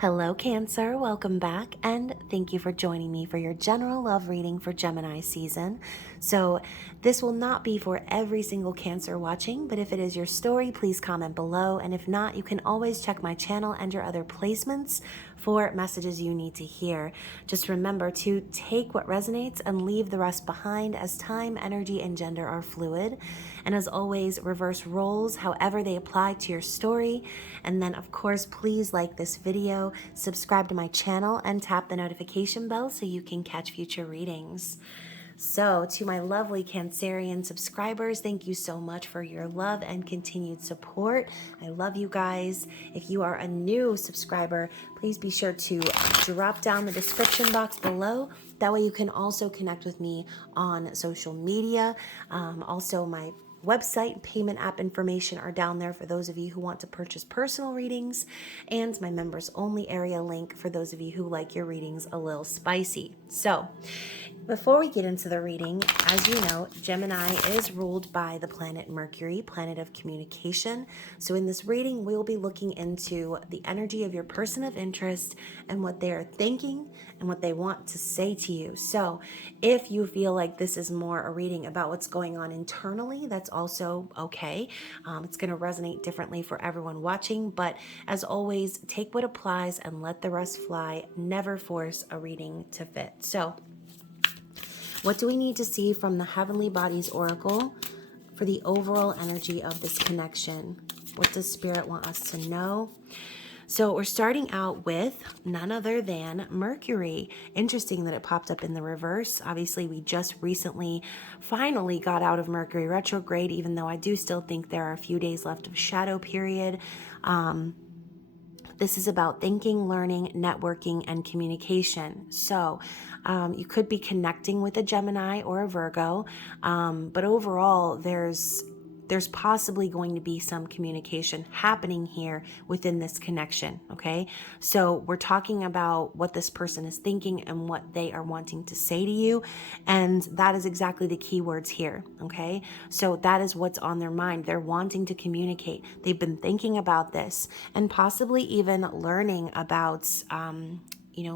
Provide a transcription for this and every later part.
Hello, Cancer. Welcome back, and thank you for joining me for your general love reading for Gemini season. So, this will not be for every single Cancer watching, but if it is your story, please comment below. And if not, you can always check my channel and your other placements for messages you need to hear. Just remember to take what resonates and leave the rest behind, as time, energy, and gender are fluid. And as always, reverse roles however they apply to your story. And then, of course, please like this video, subscribe to my channel, and tap the notification bell so you can catch future readings. So, to my lovely Cancerian subscribers, thank you so much for your love and continued support. I love you guys. If you are a new subscriber, please be sure to drop down the description box below. That way you can also connect with me on social media. Also, my website payment app information are down there for those of you who want to purchase personal readings, and my members only area link for those of you who like your readings a little spicy. So before we get into the reading, as you know, Gemini is ruled by the planet Mercury, planet of communication. So in this reading, we will be looking into the energy of your person of interest and what they are thinking and what they want to say to you. So if you feel like this is more a reading about what's going on internally, that's also okay. It's going to resonate differently for everyone watching, but as always, take what applies and let the rest fly. Never force a reading to fit. So what do we need to see from the Heavenly Bodies Oracle for the overall energy of this connection? What does Spirit want us to know? So we're starting out with none other than Mercury. Interesting that it popped up in the reverse. Obviously, we just recently finally got out of Mercury retrograde, even though I do still think there are a few days left of shadow period. This is about thinking, learning, networking, and communication. So you could be connecting with a Gemini or a Virgo, but overall there's possibly going to be some communication happening here within this connection, okay? So we're talking about what this person is thinking and what they are wanting to say to you, and that is exactly the key words here, okay? So that is what's on their mind. They're wanting to communicate. They've been thinking about this and possibly even learning about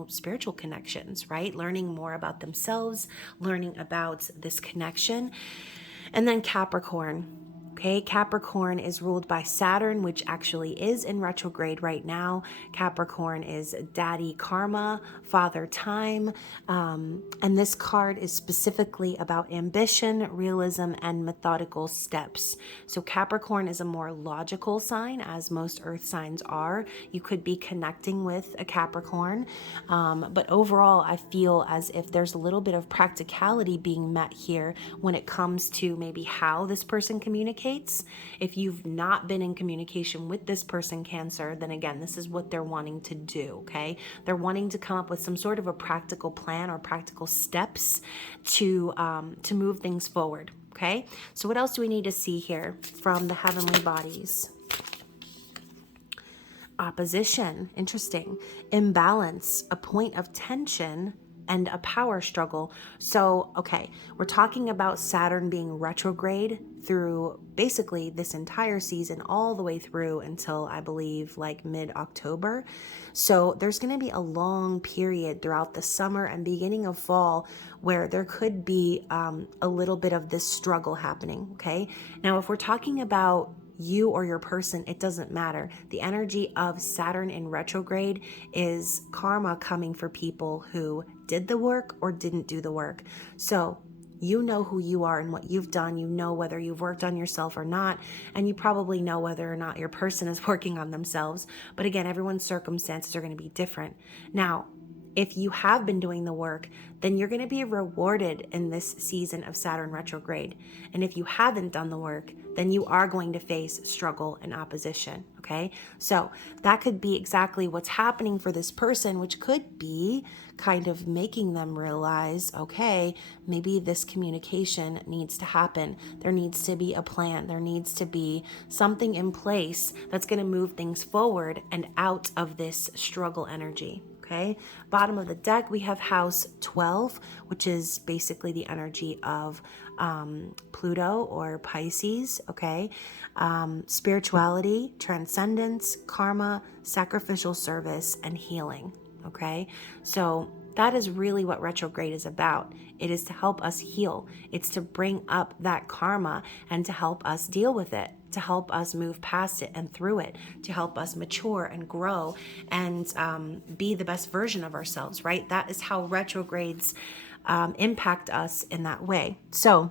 spiritual connections, right? Learning more about themselves, learning about this connection. And then Capricorn. Okay, Capricorn is ruled by Saturn, which actually is in retrograde right now. Capricorn is daddy karma, father time. And this card is specifically about ambition, realism, and methodical steps. So Capricorn is a more logical sign, as most earth signs are. You could be connecting with a Capricorn. But overall, I feel as if there's a little bit of practicality being met here when it comes to maybe how this person communicates. If you've not been in communication with this person, Cancer, then again, this is what they're wanting to do, okay? They're wanting to come up with some sort of a practical plan or practical steps to move things forward, okay? So what else do we need to see here from the heavenly bodies? Opposition, interesting. Imbalance, a point of tension, and a power struggle. So, okay, we're talking about Saturn being retrograde through basically this entire season, all the way through until I believe like mid-October. So there's going to be a long period throughout the summer and beginning of fall where there could be a little bit of this struggle happening, okay? Now, if we're talking about you or your person, it doesn't matter. The energy of Saturn in retrograde is karma coming for people who did the work or didn't do the work. So you know who you are and what you've done. You know whether you've worked on yourself or not, and you probably know whether or not your person is working on themselves. But again, everyone's circumstances are going to be different. Now, if you have been doing the work, then you're going to be rewarded in this season of Saturn retrograde. And if you haven't done the work, then you are going to face struggle and opposition, okay? So that could be exactly what's happening for this person, which could be kind of making them realize, okay, maybe this communication needs to happen. There needs to be a plan. There needs to be something in place that's going to move things forward and out of this struggle energy. Okay, bottom of the deck, we have house 12, which is basically the energy of Pluto or Pisces. Okay, spirituality, transcendence, karma, sacrificial service, and healing. Okay, so that is really what retrograde is about. It is to help us heal. It's to bring up that karma and to help us deal with it, to help us move past it and through it, to help us mature and grow and be the best version of ourselves, right? That is how retrogrades impact us in that way. So,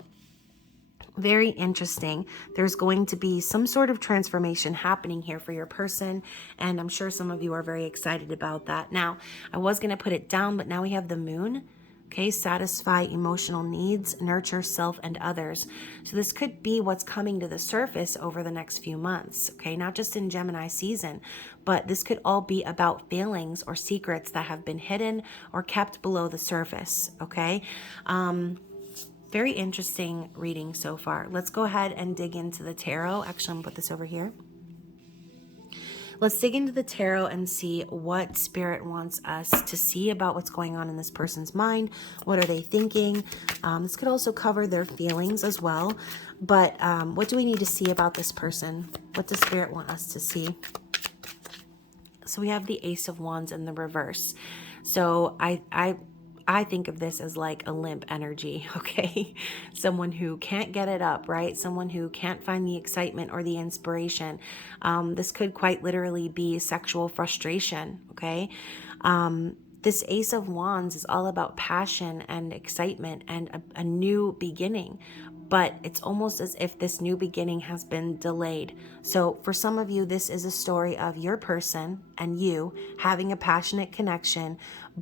very interesting. There's going to be some sort of transformation happening here for your person, and I'm sure some of you are very excited about that. Now, I was going to put it down, but now we have the moon. Okay, satisfy emotional needs, nurture self and others. So this could be what's coming to the surface over the next few months, okay? Not just in Gemini season, but this could all be about feelings or secrets that have been hidden or kept below the surface, okay? Very interesting reading so far. Let's go ahead and dig into the tarot. Actually, I'm going to put this over here. Let's dig into the tarot and see what Spirit wants us to see about what's going on in this person's mind. What are they thinking? This could also cover their feelings as well. But what do we need to see about this person? What does Spirit want us to see? So we have the Ace of Wands in the reverse. So I think of this as like a limp energy, okay? Someone who can't get it up, right? Someone who can't find the excitement or the inspiration. This could quite literally be sexual frustration, okay? This Ace of Wands is all about passion and excitement and a new beginning. But it's almost as if this new beginning has been delayed. So for some of you, this is a story of your person and you having a passionate connection,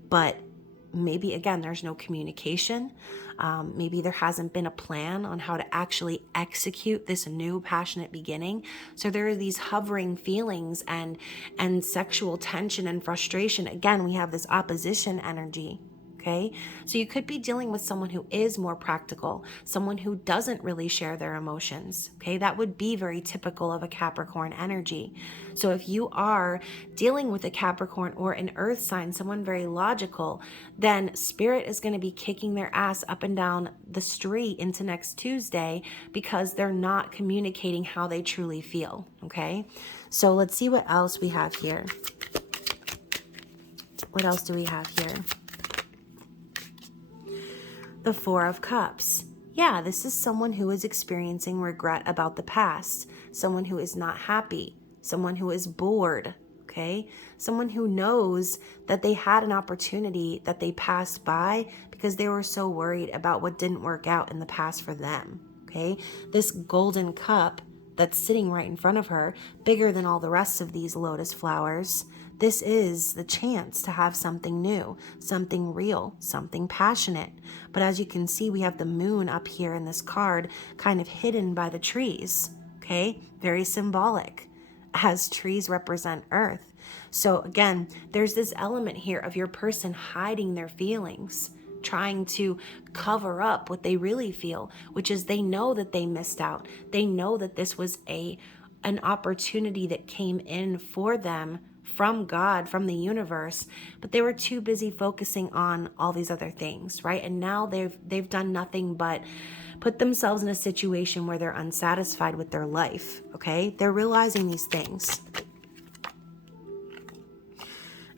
but maybe, again, there's no communication. Maybe there hasn't been a plan on how to actually execute this new passionate beginning. So there are these hovering feelings and sexual tension and frustration. Again, we have this opposition energy. Okay, so you could be dealing with someone who is more practical, someone who doesn't really share their emotions. Okay, that would be very typical of a Capricorn energy. So if you are dealing with a Capricorn or an earth sign, someone very logical, then Spirit is going to be kicking their ass up and down the street into next Tuesday because they're not communicating how they truly feel. Okay, so let's see what else we have here. What else do we have here? The Four of Cups. Yeah, this is someone who is experiencing regret about the past, someone who is not happy, someone who is bored, okay? Someone who knows that they had an opportunity that they passed by because they were so worried about what didn't work out in the past for them, okay? This golden cup that's sitting right in front of her, bigger than all the rest of these lotus flowers, this is the chance to have something new, something real, something passionate. But as you can see, we have the moon up here in this card, kind of hidden by the trees, okay? Very symbolic, as trees represent earth. So again, there's this element here of your person hiding their feelings, trying to cover up what they really feel, which is they know that they missed out. They know that this was an opportunity that came in for them from God, from the universe, but they were too busy focusing on all these other things, right? And now they've done nothing but put themselves in a situation where they're unsatisfied with their life, okay? They're realizing these things.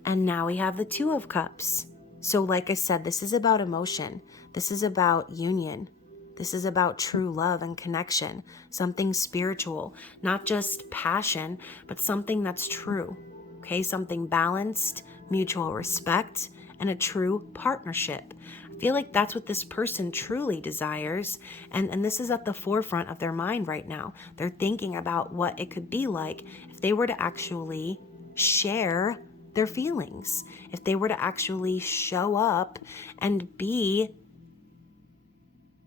And now we have the Two of Cups. So like I said, this is about emotion. This is about union. This is about true love and connection, something spiritual, not just passion, but something that's true. Okay, something balanced, mutual respect, and a true partnership. I feel like that's what this person truly desires, and this is at the forefront of their mind right now. They're thinking about what it could be like if they were to actually share their feelings, if they were to actually show up and be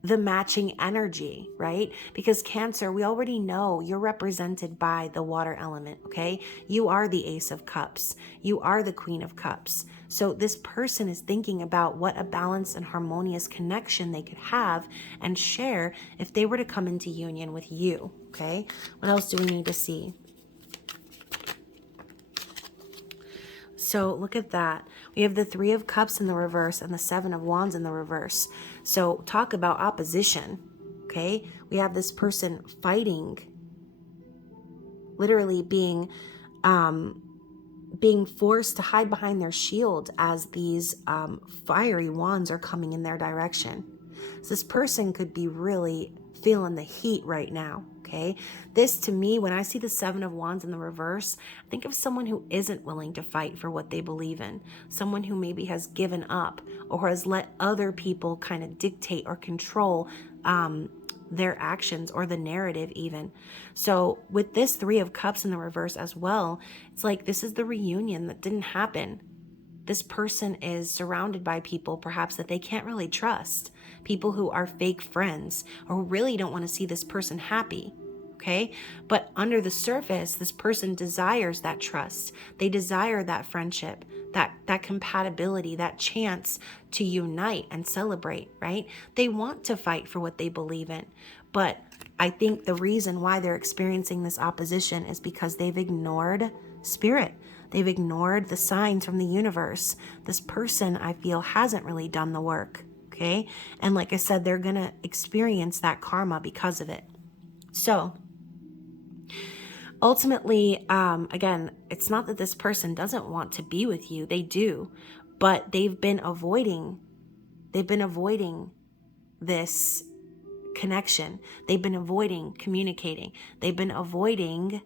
the matching energy, right? Because Cancer, we already know you're represented by the water element, okay? You are the Ace of Cups. You are the Queen of Cups. So this person is thinking about what a balanced and harmonious connection they could have and share if they were to come into union with you, okay? What else do we need to see? So So look at that. We have the Three of Cups in the reverse and the Seven of Wands in the reverse. So talk about opposition, okay? We have this person fighting, literally being forced to hide behind their shield as these fiery wands are coming in their direction. So this person could be really feeling the heat right now, okay? This, to me, when I see the Seven of Wands in the reverse, think of someone who isn't willing to fight for what they believe in, someone who maybe has given up or has let other people kind of dictate or control their actions or the narrative even. So with this Three of Cups in the reverse as well, it's like this is the reunion that didn't happen. This person is surrounded by people perhaps that they can't really trust, people who are fake friends or who really don't want to see this person happy. Okay. But under the surface, this person desires that trust. They desire that friendship, that compatibility, that chance to unite and celebrate, right? They want to fight for what they believe in. But I think the reason why they're experiencing this opposition is because they've ignored spirit. They've ignored the signs from the universe. This person, I feel, hasn't really done the work. Okay. And like I said, they're going to experience that karma because of it. So ultimately, again, it's not that this person doesn't want to be with you. They do, but they've been avoiding this connection. They've been avoiding communicating. They've been avoiding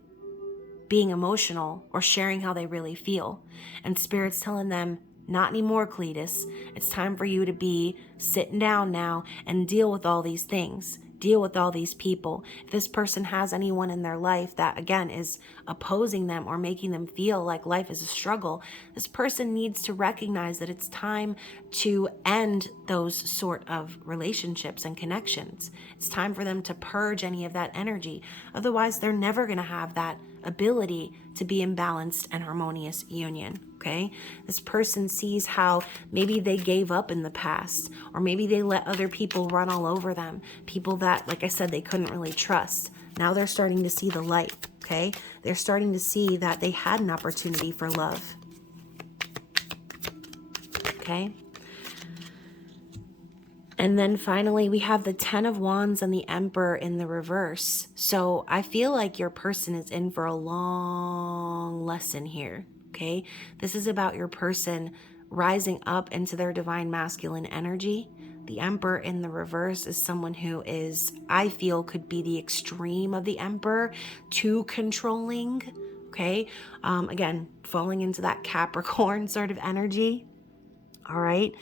being emotional or sharing how they really feel. And Spirit's telling them, not anymore, Cletus. It's time for you to be sitting down now and deal with all these things. Deal with all these people. If this person has anyone in their life that, again, is opposing them or making them feel like life is a struggle, this person needs to recognize that it's time to end those sort of relationships and connections. It's time for them to purge any of that energy. Otherwise, they're never going to have that ability to be in balanced and harmonious union. Okay, this person sees how maybe they gave up in the past, or maybe they let other people run all over them, people that, like I said, they couldn't really trust. Now they're starting to see the light. Okay, they're starting to see that they had an opportunity for love. Okay. And then finally, we have the Ten of Wands and the Emperor in the reverse. So I feel like your person is in for a long lesson here, okay? This is about your person rising up into their divine masculine energy. The Emperor in the reverse is someone who is, I feel, could be the extreme of the Emperor, too controlling, okay? Again, falling into that Capricorn sort of energy, all right?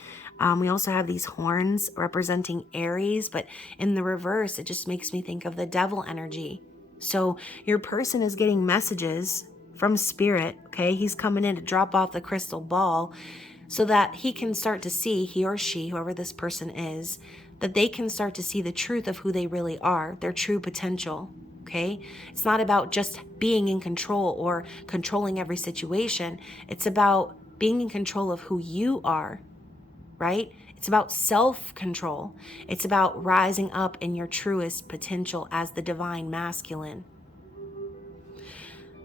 We also have these horns representing Aries, but in the reverse, it just makes me think of the devil energy. So your person is getting messages from Spirit, okay? He's coming in to drop off the crystal ball so that he can start to see, he or she, whoever this person is, that they can start to see the truth of who they really are, their true potential, okay? It's not about just being in control or controlling every situation. It's about being in control of who you are, right? It's about self-control. It's about rising up in your truest potential as the divine masculine.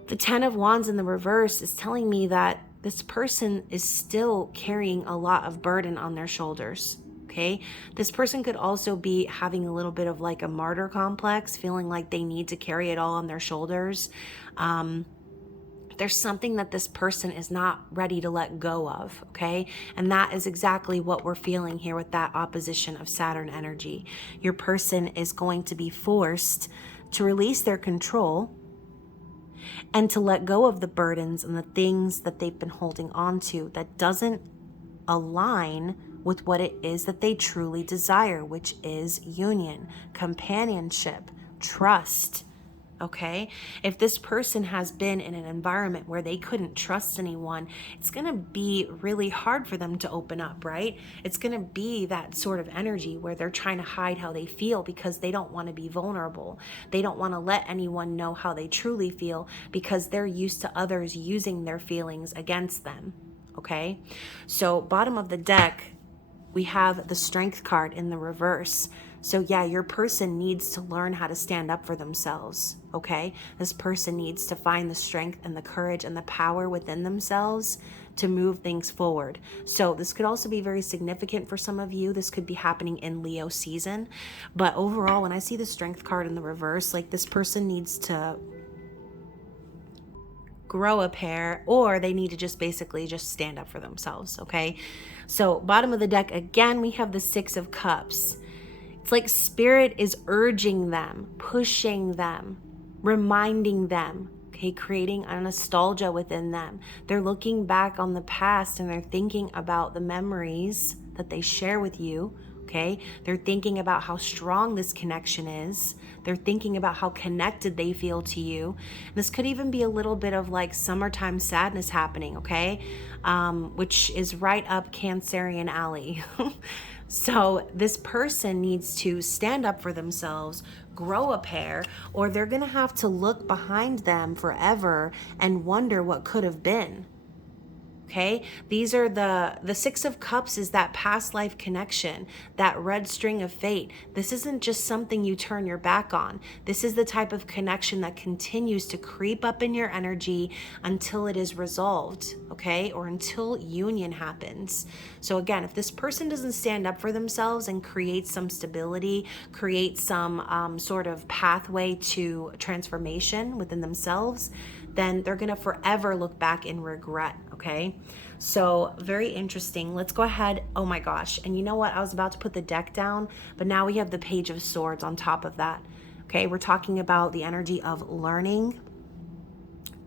The Ten of Wands in the reverse is telling me that this person is still carrying a lot of burden on their shoulders, okay? This person could also be having a little bit of like a martyr complex, feeling like they need to carry it all on their shoulders. There's something that this person is not ready to let go of, okay? And that is exactly what we're feeling here with that opposition of Saturn energy. Your person is going to be forced to release their control and to let go of the burdens and the things that they've been holding on to that doesn't align with what it is that they truly desire, which is union, companionship, trust. Okay, if this person has been in an environment where they couldn't trust anyone, it's going to be really hard for them to open up, right? It's going to be that sort of energy where they're trying to hide how they feel because they don't want to be vulnerable. They don't want to let anyone know how they truly feel because they're used to others using their feelings against them. Okay, so bottom of the deck, we have the Strength card in the reverse. So yeah, your person needs to learn how to stand up for themselves, okay? This person needs to find the strength and the courage and the power within themselves to move things forward. So this could also be very significant for some of you. This could be happening in Leo season. But overall, when I see the Strength card in the reverse, like this person needs to grow a pair, or they need to just basically just stand up for themselves, okay? So bottom of the deck, again, we have the Six of Cups. It's like Spirit is urging them, pushing them, reminding them, okay, creating a nostalgia within them. They're looking back on the past and they're thinking about the memories that they share with you, okay? They're thinking about how strong this connection is. They're thinking about how connected they feel to you. And this could even be a little bit of like summertime sadness happening, okay? Which is right up Cancerian alley. So this person needs to stand up for themselves, grow a pair, or they're going to have to look behind them forever and wonder what could have been. Okay, these are the Six of Cups is that past life connection, that red string of fate. This isn't just something you turn your back on. This is the type of connection that continues to creep up in your energy until it is resolved, okay, or until union happens. So again, if this person doesn't stand up for themselves and create some stability, create some sort of pathway to transformation within themselves, then they're going to forever look back in regret, okay? So very interesting. Let's go ahead. Oh my gosh. And you know what? I was about to put the deck down, but now we have the Page of Swords on top of that, okay? We're talking about the energy of learning,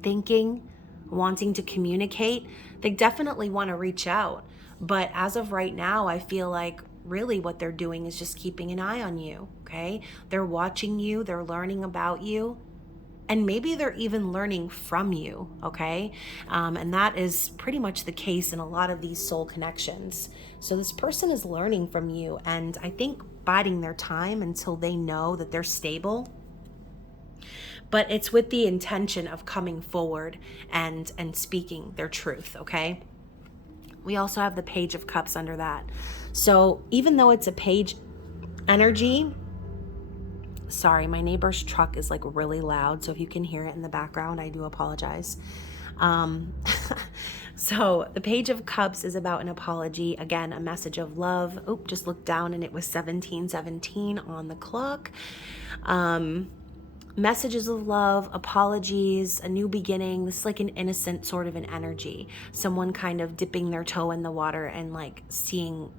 thinking, wanting to communicate. They definitely want to reach out. But as of right now, I feel like really what they're doing is just keeping an eye on you, okay? They're watching you. They're learning about you. And maybe they're even learning from you, okay? And that is pretty much the case in a lot of these soul connections. So this person is learning from you, and I think biding their time until they know that they're stable. But it's with the intention of coming forward and speaking their truth, okay? We also have the Page of Cups under that. So even though it's a page energy, sorry, my neighbor's truck is like really loud, so if you can hear it in the background, I do apologize. So the Page of Cups is about an apology, again, a message of love. Oh, just looked down and it was 17:17 on the clock. Messages of love, apologies, a new beginning. This is like an innocent sort of an energy. Someone kind of dipping their toe in the water and like seeing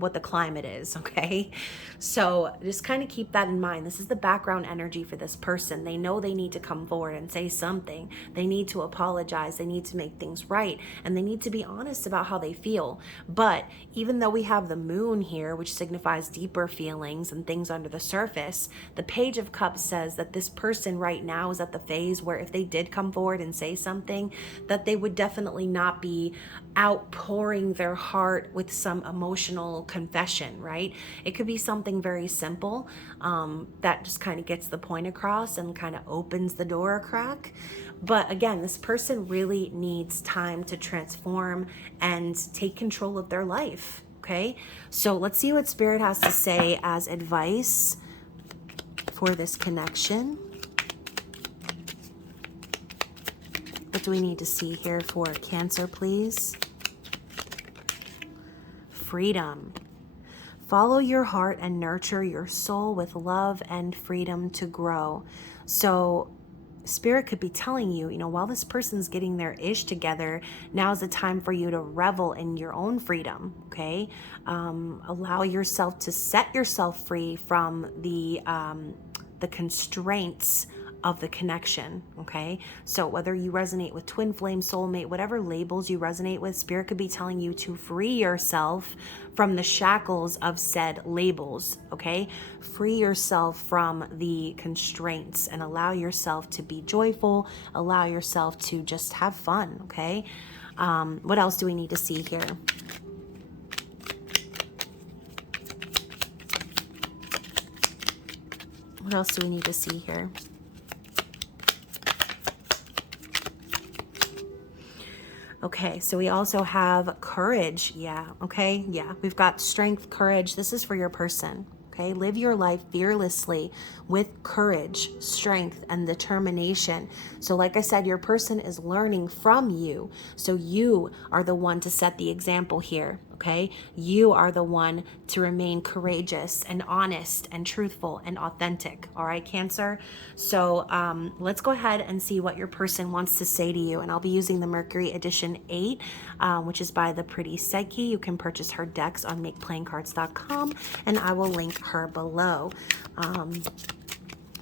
what the climate is, okay? So just kind of keep that in mind. This is the background energy for this person. They know they need to come forward and say something. They need to apologize. They need to make things right. And they need to be honest about how they feel. But even though we have the moon here, which signifies deeper feelings and things under the surface, the Page of Cups says that this person right now is at the phase where if they did come forward and say something, that they would definitely not be outpouring their heart with some emotional confession, right? It could be something very simple that just kind of gets the point across and kind of opens the door a crack. But again, this person really needs time to transform and take control of their life, okay? So let's see what Spirit has to say as advice for this connection. What do we need to see here for Cancer, please? Freedom. Follow your heart and nurture your soul with love and freedom to grow. So Spirit could be telling you, while this person's getting their ish together, now's the time for you to revel in your own freedom, okay? Allow yourself to set yourself free from the constraints of the connection, okay? So whether you resonate with twin flame, soulmate, whatever labels you resonate with, Spirit could be telling you to free yourself from the shackles of said labels, okay? Free yourself from the constraints and allow yourself to be joyful, allow yourself to just have fun, okay? What else do we need to see here? What else do we need to see here? Okay, so we also have courage. Yeah, okay, yeah. We've got strength, courage. This is for your person, okay? okay? Live your life fearlessly with courage, strength, and determination. So like I said, your person is learning from you. So you are the one to set the example here, okay? You are the one to remain courageous and honest and truthful and authentic, all right, Cancer? So let's go ahead and see what your person wants to say to you. And I'll be using the Mercury Edition 8, which is by the Pretty Psyche. You can purchase her decks on makeplayingcards.com, and I will link her below.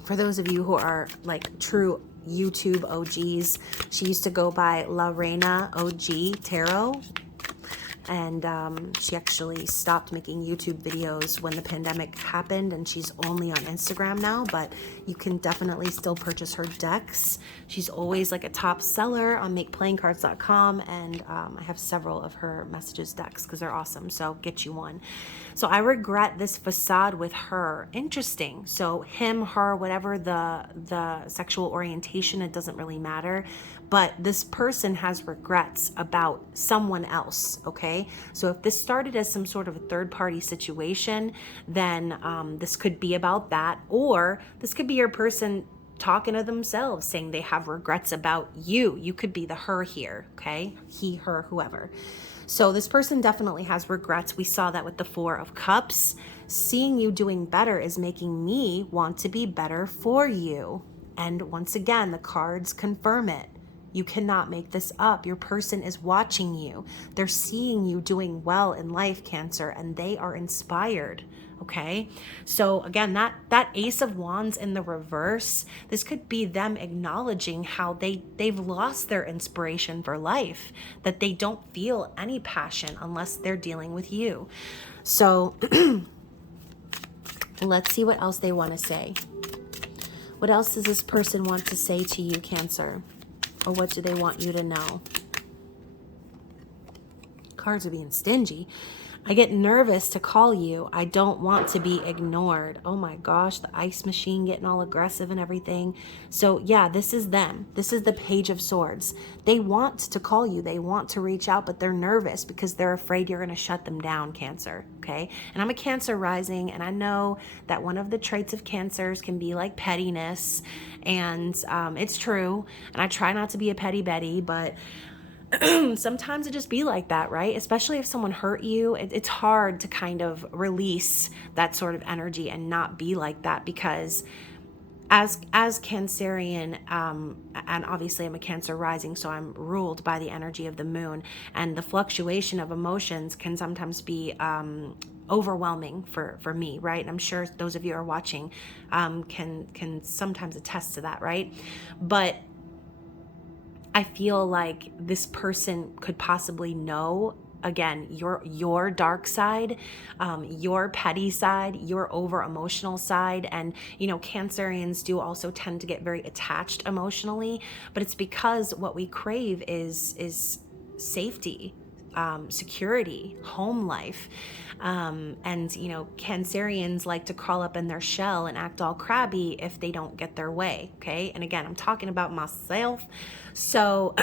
For those of you who are like true YouTube OGs, she used to go by La Reina OG Tarot. And she actually stopped making YouTube videos when the pandemic happened, and she's only on Instagram now, but you can definitely still purchase her decks. She's always like a top seller on makeplayingcards.com, and I have several of her messages decks because they're awesome, so get you one. So I regret this facade with her. Interesting. So him, her, whatever the sexual orientation, it doesn't really matter. But this person has regrets about someone else, okay? So if this started as some sort of a third-party situation, then this could be about that. Or this could be your person talking to themselves, saying they have regrets about you. You could be the her here, okay? He, her, whoever. So this person definitely has regrets. We saw that with the Four of Cups. Seeing you doing better is making me want to be better for you. And once again, the cards confirm it. You cannot make this up. Your person is watching you. They're seeing you doing well in life, Cancer, and they are inspired, okay? So again, that Ace of Wands in the reverse, this could be them acknowledging how they've lost their inspiration for life, that they don't feel any passion unless they're dealing with you. So let's see what else they want to say. What else does this person want to say to you, Cancer? Or what do they want you to know? Cards are being stingy. I get nervous to call you. I don't want to be ignored. Oh my gosh, the ice machine getting all aggressive and everything. So yeah, this is them. This is the Page of Swords. They want to call you. They want to reach out, but they're nervous because they're afraid you're going to shut them down, Cancer. Okay? And I'm a Cancer rising, and I know that one of the traits of Cancers can be like pettiness, and it's true. And I try not to be a petty Betty, but sometimes it just be like that, right? Especially if someone hurt you, it's hard to kind of release that sort of energy and not be like that, because as Cancerian, and obviously I'm a Cancer rising, so I'm ruled by the energy of the moon, and the fluctuation of emotions can sometimes be overwhelming for me, right? And I'm sure those of you who are watching can sometimes attest to that, right? But I feel like this person could possibly know, again, your dark side, your petty side, your over emotional side. And Cancerians do also tend to get very attached emotionally, but it's because what we crave is safety, security, home life. And Cancerians like to crawl up in their shell and act all crabby if they don't get their way. Okay. And again, I'm talking about myself, so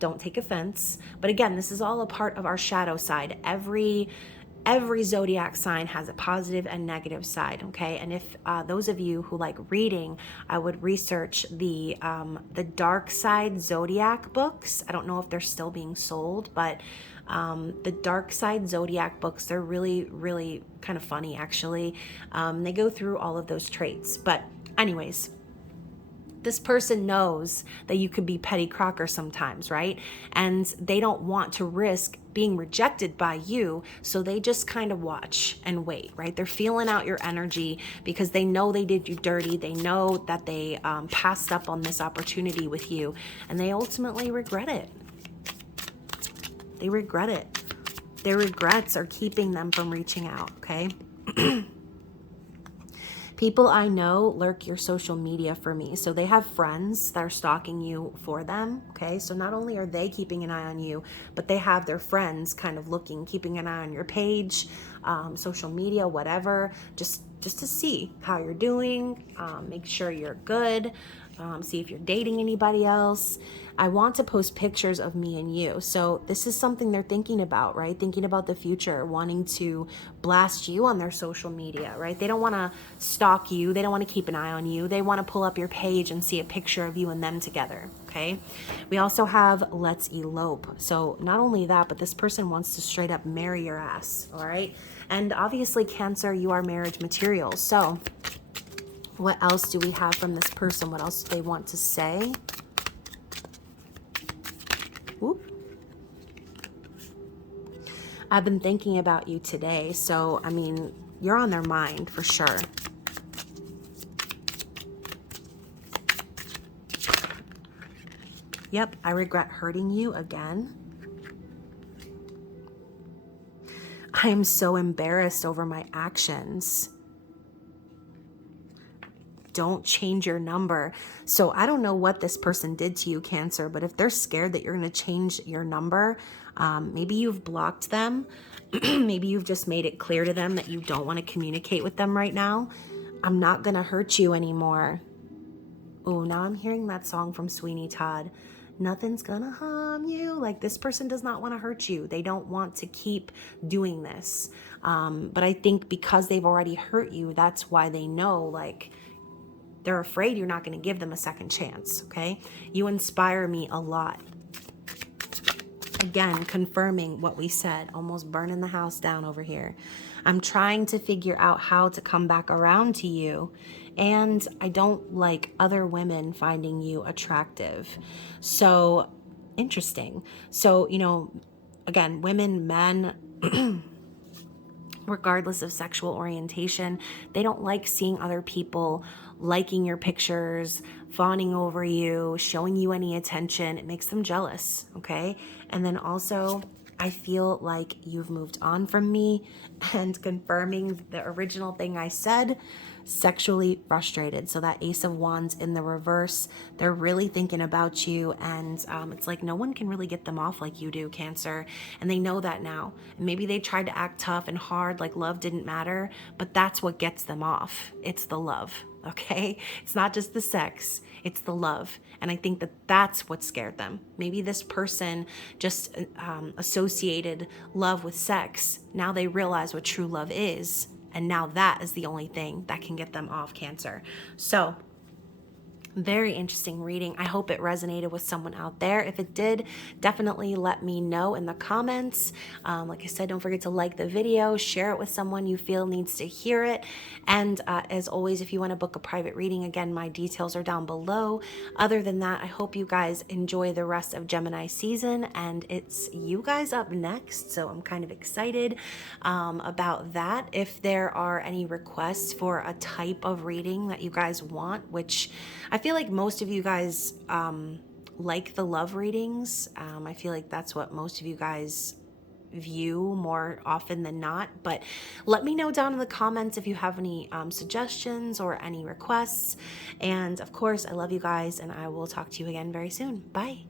don't take offense. But again, this is all a part of our shadow side. Every zodiac sign has a positive and negative side, okay? And if those of you who like reading, I would research the dark side zodiac books. I don't know if they're still being sold, but the dark side zodiac books, they're really, really kind of funny, actually. They go through all of those traits. But anyways, this person knows that you could be Petty Crocker sometimes, right? And they don't want to risk being rejected by you, so they just kind of watch and wait, right? They're feeling out your energy because they know they did you dirty. They know that they passed up on this opportunity with you, and they ultimately regret it. They regret it. Their regrets are keeping them from reaching out, okay? People I know lurk your social media for me. So they have friends that are stalking you for them, okay? So not only are they keeping an eye on you, but they have their friends kind of keeping an eye on your page, social media, whatever, just to see how you're doing, make sure you're good, see if you're dating anybody else. I want to post pictures of me and you. So this is something they're thinking about, right? Thinking about the future, wanting to blast you on their social media, right? They don't want to stalk you. They don't want to keep an eye on you. They want to pull up your page and see a picture of you and them together, okay? We also have let's elope. So not only that, but this person wants to straight up marry your ass, all right? And obviously, Cancer, you are marriage material. So what else do we have from this person? What else do they want to say? Oop. I've been thinking about you today. So, I mean, you're on their mind for sure. Yep, I regret hurting you again. I am so embarrassed over my actions. Don't change your number. So I don't know what this person did to you, Cancer, but if they're scared that you're going to change your number, maybe you've blocked them. Maybe you've just made it clear to them that you don't want to communicate with them right now. I'm not going to hurt you anymore. Oh, now I'm hearing that song from Sweeney Todd. Nothing's gonna harm you. Like, this person does not want to hurt you. They don't want to keep doing this. But I think because they've already hurt you, that's why they know, like, they're afraid you're not going to give them a second chance, okay? You inspire me a lot. Again, confirming what we said, almost burning the house down over here. I'm trying to figure out how to come back around to you, and I don't like other women finding you attractive. So, interesting. So, you know, again, women, men, regardless of sexual orientation, they don't like seeing other people liking your pictures, fawning over you, showing you any attention. It makes them jealous, okay? And then also, I feel like you've moved on from me, and confirming the original thing I said, sexually frustrated. So that Ace of Wands in the reverse, they're really thinking about you, and it's like no one can really get them off like you do, Cancer, and they know that now. And maybe they tried to act tough and hard like love didn't matter, but that's what gets them off. It's the love, okay? It's not just the sex, it's the love. And I think that that's what scared them. Maybe this person just associated love with sex. Now they realize what true love is. And now that is the only thing that can get them off, Cancer. So, very interesting reading. I hope it resonated with someone out there. If it did, definitely let me know in the comments. Like I said, don't forget to like the video, share it with someone you feel needs to hear it. And as always, if you want to book a private reading, again, my details are down below. Other than that, I hope you guys enjoy the rest of Gemini season, and it's you guys up next. So I'm kind of excited about that. If there are any requests for a type of reading that you guys want, which I feel like most of you guys like the love readings. I feel like that's what most of you guys view more often than not. But let me know down in the comments if you have any suggestions or any requests. And of course, I love you guys, and I will talk to you again very soon. Bye.